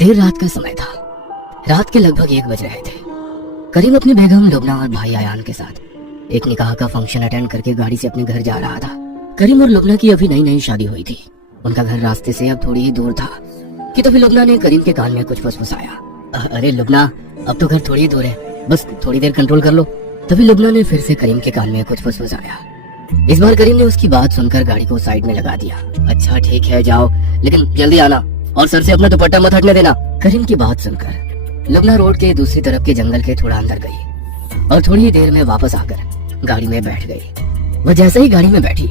देर रात का समय था। रात के लगभग 1 बज रहे थे। करीम अपनी बेगम लुबना और भाई आयान के साथ एक निकाह का फंक्शन अटेंड करके गाड़ी से अपने घर जा रहा था। करीम और लुबना की अभी नई नई शादी हुई थी। उनका घर रास्ते से अब थोड़ी ही दूर था कि तभी लुबना ने करीम के कान में कुछ फुसफुसाया। अरे लुबना, अब तो घर थोड़ी ही दूर है, बस थोड़ी देर कंट्रोल कर लो। तभी लुबना ने फिर से करीम के कान में कुछ फुसफुसाया। इस बार करीम ने उसकी बात सुनकर गाड़ी को साइड में लगा दिया। अच्छा ठीक है, जाओ, लेकिन जल्दी आना और सर से अपना दुपट्टा मत हटने देना। करीम की बात सुनकर लुबना रोड के दूसरी तरफ के जंगल के थोड़ा अंदर गई और थोड़ी ही देर में वापस आकर गाड़ी में बैठ गई। वह जैसे ही गाड़ी में बैठी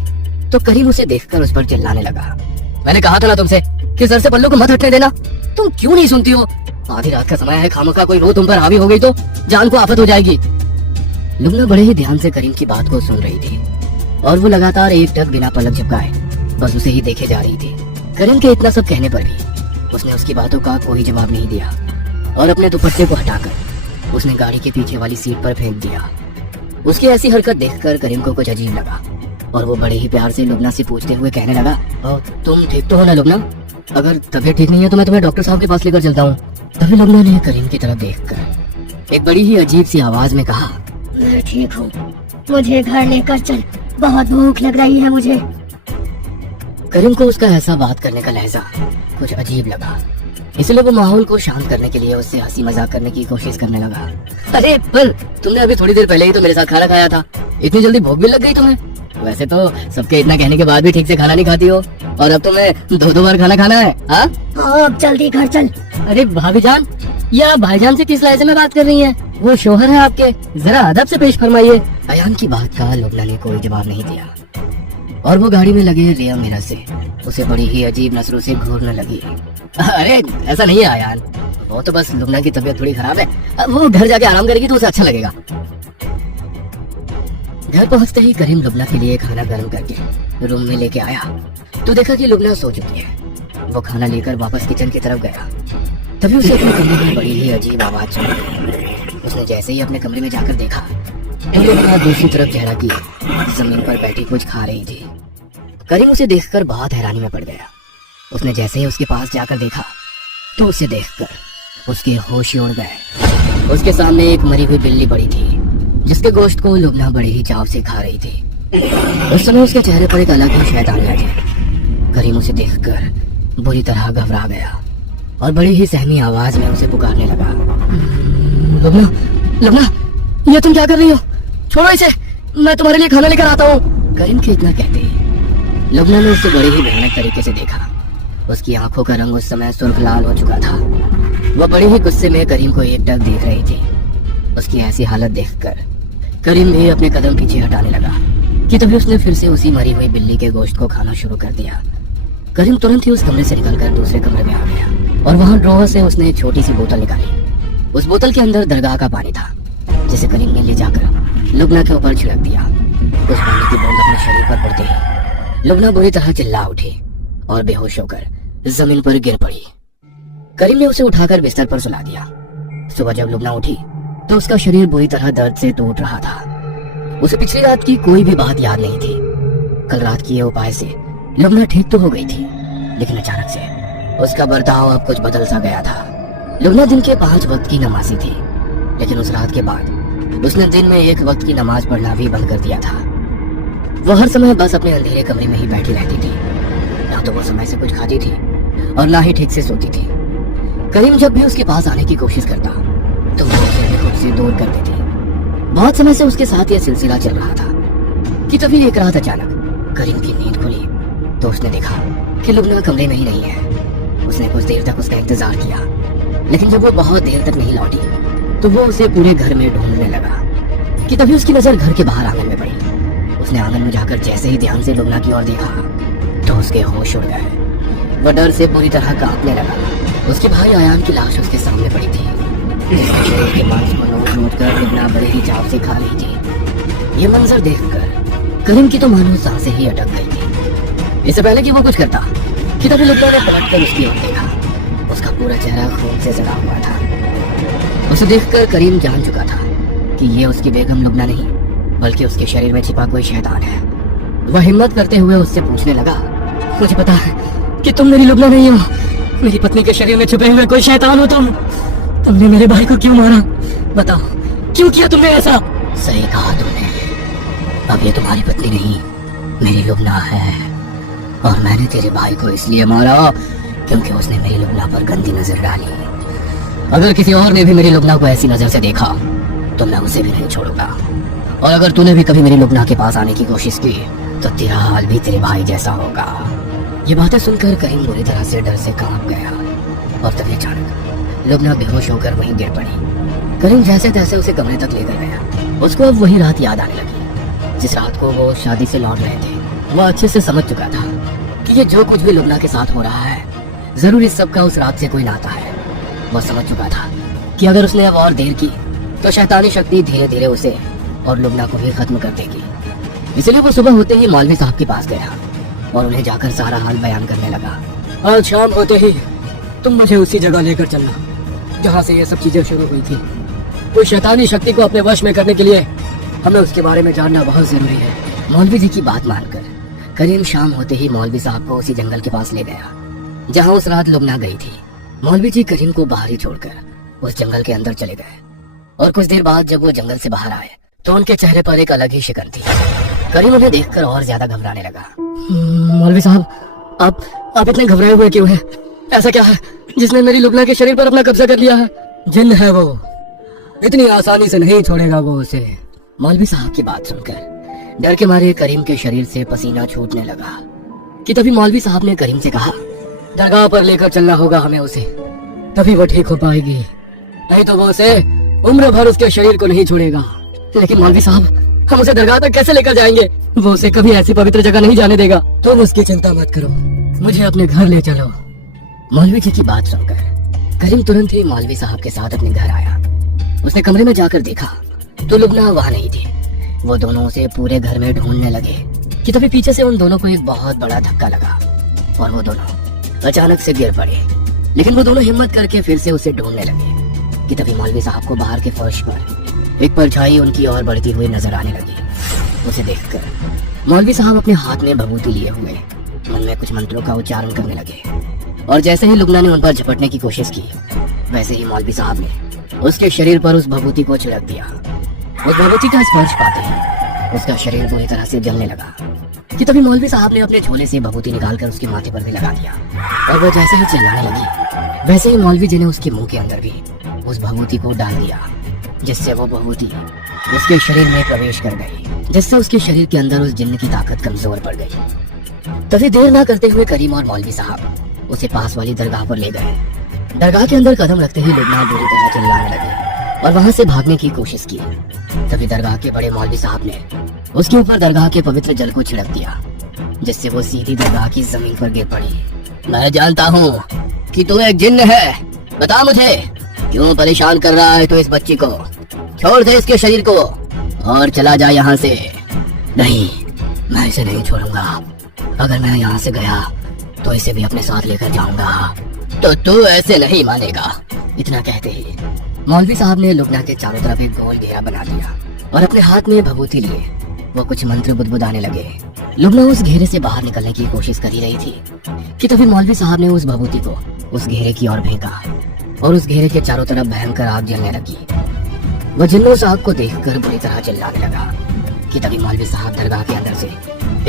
तो करीम उसे देखकर उस पर चिल्लाने लगा। मैंने कहा था ना तुमसे कि सर से पल्लू को मत हटने देना, तुम क्यों नहीं सुनती हो? आधी रात का समय है, खामखा कोई रो तुम पर हावी हो गई तो जान को आफत हो जाएगी। लुबना बड़े ही ध्यान से करीम की बात को सुन रही थी और वो लगातार एक टक बिना पलक झपकाए बस उसे ही देखे जा रही थी। करीम के इतना सब कहने पर भी उसने उसकी बातों का कोई जवाब नहीं दिया और अपने दुपट्टे को हटाकर उसने गाड़ी के पीछे वाली सीट पर फेंक दिया। उसकी ऐसी हरकत देखकर करीम को कुछ अजीब लगा और वो बड़े ही प्यार से लुबना से पूछते हुए कहने लगा, तुम ठीक तो हो ना लुबना? अगर तबीयत ठीक नहीं है तो मैं तुम्हें डॉक्टर साहब के पास लेकर चलता हूँ। तभी लुबना ने करीम की तरफ देखकर एक बड़ी ही अजीब सी आवाज में कहा, मैं ठीक हूँ, मुझे घर लेकर चल, बहुत भूख लग रही है मुझे। करीम को उसका ऐसा बात करने का लहजा कुछ अजीब लगा, इसलिए वो माहौल को शांत करने के लिए उससे हंसी मजाक करने की कोशिश करने लगा। अरे पर तुमने अभी थोड़ी देर पहले ही तो मेरे साथ खाना खाया था, इतनी जल्दी भूख भी लग गई तुम्हें? वैसे तो सबके इतना कहने के बाद भी ठीक से खाना नहीं खाती हो और अब तुम्हें 2-2 बार खाना खाना है। हाँ, अब जल्दी घर चल। अरे भाभी जान, या भाईजान से किस लहजे में बात कर रही हैं? वो शोहर है आपके, जरा अदब से पेश फरमाइए। अयान की बात का लुबना ने कोई जवाब नहीं दिया और वो गाड़ी में लगे रियर मिरर से उसे बड़ी ही अजीब नजरों से घूरने लगी। अरे ऐसा नहीं है अयान, वो तो बस लुबना की तबीयत थोड़ी खराब है, वो घर जाके आराम करेगी तो उसे अच्छा लगेगा। घर पहुंचते ही करीम लुबना के लिए खाना गर्म करके रूम में लेके आया तो देखा कि लुबना सो चुकी है। वो खाना लेकर वापस किचन की तरफ गया, तभी उसे अपने कमरे में बड़ी ही अजीब आवाज सुनी। उसने जैसे ही अपने कमरे में जाकर देखा तो लुबना दूसरी तरफ चेहरा की जमीन पर बैठी कुछ खा रही थी। करीम उसे देखकर बहुत हैरानी में पड़ गया। उसने जैसे ही उसके पास जाकर देखा तो उसे देखकर उसके होश उड़ गए। उसके सामने एक मरी हुई बिल्ली पड़ी थी जिसके गोश्त को लुबना बड़े ही चाव से खा रही थी। उस समय उसके चेहरे पर एक अलग ही शैतानियत थी। करीम उसे देखकर बुरी तरह घबरा गया और बड़ी ही सहमी आवाज में उसे पुकारने लगा, लुबना, लुबना, ये तुम क्या कर रही हो? छोड़ो इसे, मैं तुम्हारे लिए खाना लेकर आता हूँ। करीम के इतना कहते ही लुबना ने उसे बड़ी ही भयानक तरीके से देखा। उसकी आंखों का रंग उस समय सुर्ख लाल हो चुका था। वह बड़े ही गुस्से में करीम को एक टक देख रही थी। उसकी ऐसी हालत देखकर करीम भी अपने कदम पीछे हटाने लगा कि तभी उसने फिर से उसी मरी हुई बिल्ली के गोश्त को खाना शुरू कर दिया। करीम तुरंत ही उस कमरे से निकलकर दूसरे कमरे में आ गया और वहां ड्रॉवर से उसने एक छोटी सी बोतल निकाली। उस बोतल के अंदर दरगाह का पानी था जिसे करीम ने ले जाकर लुबना के ऊपर छिड़क दिया। उस पानी की बूंद अपने शरीर पर पड़ते ही लुबना बुरी तरह चिल्ला उठी और बेहोश होकर जमीन पर गिर पड़ी। करीम ने उसे उठाकर बिस्तर पर सुला दिया। सुबह जब लुबना उठी तो उसका शरीर बुरी तरह दर्द से टूट रहा था। उसे पिछली रात की कोई भी बात याद नहीं थी। कल रात किए उपाय से लुबना ठीक तो हो गई थी, लेकिन अचानक से उसका बर्ताव अब कुछ बदल सा गया था। लुबना दिन के 5 वक्त की नमाजी थी, लेकिन उस रात के बाद उसने दिन में 1 वक्त की नमाज पढ़ना भी बंद कर दिया था। वो हर समय बस अपने अंधेरे कमरे में ही बैठी रहती थी। ना तो वो समय से कुछ खाती थी और ना ही ठीक से सोती थी। करीम जब भी उसके पास आने की कोशिश करता तो वो उसे खुद से दूर कर देती। बहुत समय से उसके साथ यह सिलसिला चल रहा था कि तभी एक रात अचानक करीम की नींद खुली तो उसने देखा कि लुबना कमरे में ही नहीं है। उसने कुछ देर तक उसका इंतजार किया, लेकिन जब वो बहुत देर तक नहीं लौटी तो वो उसे पूरे घर में ढूंढने लगा कि तभी उसकी नजर घर के बाहर आंगन में पड़ी। उसने आंगन में जाकर जैसे ही ध्यान से लुबना की ओर देखा तो उसके होश उड़ गए। वह डर से पूरी तरह कांपने लगा। उसके भाई आयान की लाश उसके सामने पड़ी थी, जिसके शरीर के मांस को नोच कर लुबना बड़े ही चाव से खा रही थी। ये मंजर देखकर करीम की तो मानो सांसें ही अटक गई थी। इससे पहले कि वो कुछ करता कि तभी लुबना ने पलटकर उसकी ओर देखा। उसका पूरा चेहरा खून से सड़ा हुआ था। उसे देखकर करीम जान चुका था कि ये उसकी बेगम लुबना नहीं बल्कि उसके शरीर में छिपा कोई शैतान है। वह हिम्मत करते हुए उससे पूछने लगा, मुझे पता है कि तुम मेरी लुबना नहीं हो, मेरी पत्नी के शरीर में छुपे हुए कोई शैतान हो तुम। तुमने मेरे भाई को क्यों मारा? बताओ, क्यों किया तुमने ऐसा? सही कहा तुमने। अब ये तुम्हारी पत्नी नहीं, मेरी लुबना है। और मैंने तेरे भाई को इसलिए मारा क्योंकि उसने मेरी लुबना पर गंदी नजर डाली। अगर किसी और ने भी मेरी लुबना को ऐसी नजर से देखा तो मैं उसे भी नहीं छोड़ूंगा। और अगर तूने भी कभी मेरी लुबना के पास आने की कोशिश की तो तेरा हाल भी तेरे भाई जैसा होगा। ये बातें सुनकर करीम बुरी तरह से डर से कांप गया और तभी अचानक लुबना बेहोश होकर वहीं गिर पड़ी। करीम जैसे तैसे उसे कमरे तक लेकर गया। उसको अब वही रात याद आने लगी जिस रात को वो शादी से लौट रहे थे। वो अच्छे से समझ चुका था कि ये जो कुछ भी लुबना के साथ हो रहा है जरूर इस सब का उस रात से कोई नाता है। वो समझ चुका था कि अगर उसने अब और देर की तो शैतानी शक्ति धीरे धीरे उसे और लुबना को भी खत्म कर देगी। इसलिए वो सुबह होते ही मौलवी साहब के पास गया और उन्हें जाकर सारा हाल बयान करने लगा। आज शाम होते ही तुम मुझे उसी जगह लेकर चलना जहाँ से ये सब चीजें शुरू हुई थी। उस शैतानी शक्ति को अपने वश में करने के लिए हमें उसके बारे में जानना बहुत जरूरी है। मौलवी जी की बात मानकर करीम शाम होते ही मौलवी साहब को उसी जंगल के पास ले गया जहाँ उस रात लुबना गई थी। मौलवी जी करीम को बाहर ही छोड़कर उस जंगल के अंदर चले गए और कुछ देर बाद जब वो जंगल से बाहर आए तो उनके चेहरे पर एक अलग ही शिकन थी। करीम उन्हें देखकर और ज्यादा घबराने लगा। मौलवी साहब, आप इतने घबराए हुए क्यों हैं? ऐसा क्या है जिसने मेरी लुबना के शरीर पर अपना कब्जा कर लिया है? जिन्न है वो, इतनी आसानी से नहीं छोड़ेगा वो उसे। मौलवी साहब की बात सुनकर डर के मारे करीम के शरीर से पसीना छूटने लगा कि तभी मौलवी साहब ने करीम से कहा, दरगाह पर लेकर चलना होगा हमें उसे, तभी वो ठीक हो पाएगी, नहीं तो वो उसे उम्र भर उसके शरीर को नहीं छोड़ेगा। लेकिन मौलवी साहब, हम उसे दरगाह तक कैसे लेकर जाएंगे? वो उसे कभी ऐसी पवित्र जगह नहीं जाने देगा। तुम उसकी चिंता मत करो, मुझे अपने घर ले चलो। मौलवी जी की बात सुनकर करीम तुरंत ही मौलवी साहब के साथ अपने घर आया। उसने कमरे में जाकर देखा तो लुबना वहाँ नहीं थी। वो दोनों उसे पूरे घर में ढूंढने लगे कि तभी पीछे से उन दोनों को एक बहुत बड़ा धक्का लगा और वो दोनों अचानक से गिर पड़े। लेकिन वो दोनों हिम्मत करके फिर से उसे ढूंढने लगे कि तभी मौलवी साहब को बाहर के फर्श पर एक परछाई उनकी ओर बढ़ती हुई नजर आने लगी। उसे देखकर मौलवी साहब अपने हाथ में भभूति लिए हुए मन में कुछ मंत्रों का उच्चारण करने लगे और जैसे ही लुबना ने उन पर झपटने की कोशिश की वैसे ही मौलवी साहब ने उसके शरीर पर उस भभूति को छिड़क दिया। उस भभूति का स्पर्श पाते ही उसका शरीर बुरी तरह से जलने लगा कि तभी मौलवी साहब ने अपने झोले से भभूति निकालकर उसके माथे पर भी लगा दिया और वो जैसे ही चिल्लाने लगी वैसे ही मौलवी जी ने उसके मुंह के अंदर भी उस भभूति को डाल दिया, जिससे वो भभूति उसके शरीर में प्रवेश कर गई, जिससे उसके शरीर के अंदर उस जिन्न की ताकत कमजोर पड़ गई। तभी देर ना करते हुए करीम और मौलवी साहब उसे पास वाली दरगाह पर ले गए। दरगाह के अंदर कदम रखते ही लुबना बुरी तरह चिल्लाने लगे और वहां से भागने की कोशिश की। तभी दरगाह के बड़े मौलवी साहब ने उसके ऊपर दरगाह के पवित्र जल को छिड़क दिया, जिससे वो सीधी दरगाह की जमीन पर गिर पड़ी। मैं जानता हूँ कि तू एक जिन्न है, बता मुझे क्यों परेशान कर रहा है तो इस बच्ची को? छोड़ दे इसके शरीर को और चला जा यहाँ से। नहीं, मैं इसे नहीं छोड़ूंगा। अगर मैं यहाँ से गया तो इसे भी अपने साथ लेकर जाऊंगा। तो तू ऐसे नहीं मानेगा। इतना कहते ही मौलवी साहब ने लुबना के चारों तरफ एक गोल घेरा बना दिया और अपने हाथ में भभूति लिए वो कुछ मंत्र बुदबुदाने लगे। लुबना उस घेरे से बाहर निकलने की कोशिश कर ही रही थी कि तभी मौलवी साहब ने उस भभूति को उस घेरे की ओर फेंका और उस घेरे के चारों तरफ भयंकर आग जलने लगी। वह जिन्नो उस आग को देखकर बुरी तरह चिल्लाने लगा कि तभी मौलवी साहब दरगाह के अंदर से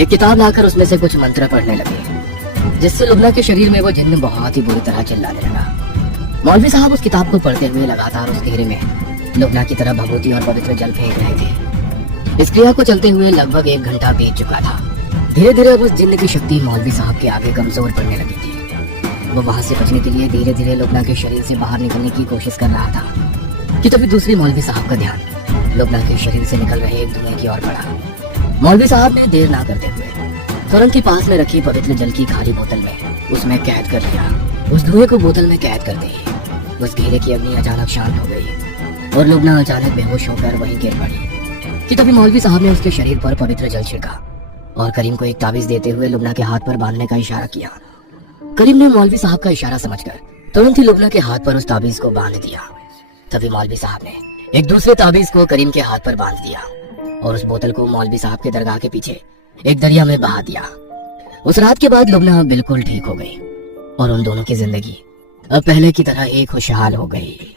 एक किताब लाकर उसमें से कुछ मंत्र पढ़ने लगे, जिससे लुबना के शरीर में वो जिन्न बहुत ही बुरी तरह चिल्लाने लगा। मौलवी साहब उस किताब को पढ़ते हुए लगातार उस घेरे में लुबना की तरफ भभूति और पवित्र जल फेंक रहे थे। इस क्रिया को चलते हुए लगभग 1 घंटा बीत चुका था। धीरे धीरे उस जिन्न की शक्ति मौलवी साहब के आगे कमजोर पड़ने लगी थी। वो वहां से बचने के लिए धीरे धीरे लुबना के शरीर से बाहर निकलने की कोशिश कर रहा था कि तभी दूसरी मौलवी साहब का ध्यान लुबना के शरीर से निकल रहे एक धुएं की ओर बढ़ा। मौलवी साहब ने देर ना करते हुए तुरंत ही पास में रखी पवित्र जल की खाली बोतल में उसमें कैद कर लिया। उस धुएं को बोतल में कैद करते ही उस घेरे की अग्नि अचानक शांत हो गई और लुबना अचानक बेहोश होकर वहीं गिर पड़ी कि तभी मौलवी साहब ने उसके शरीर पर पवित्र जल छिड़का और करीम को एक ताबीज देते हुए लुबना के हाथ पर बांधने का इशारा किया। करीम ने मौलवी साहब का इशारा समझकर तुरंत ही लुबना के हाथ पर उस ताबीज को बांध दिया। तभी मौलवी साहब ने एक दूसरे ताबीज को करीम के हाथ पर बांध दिया और उस बोतल को मौलवी साहब के दरगाह के पीछे एक दरिया में बहा दिया। उस रात के बाद लुबना बिल्कुल ठीक हो गई और उन दोनों की जिंदगी अब पहले की तरह ही खुशहाल हो गई।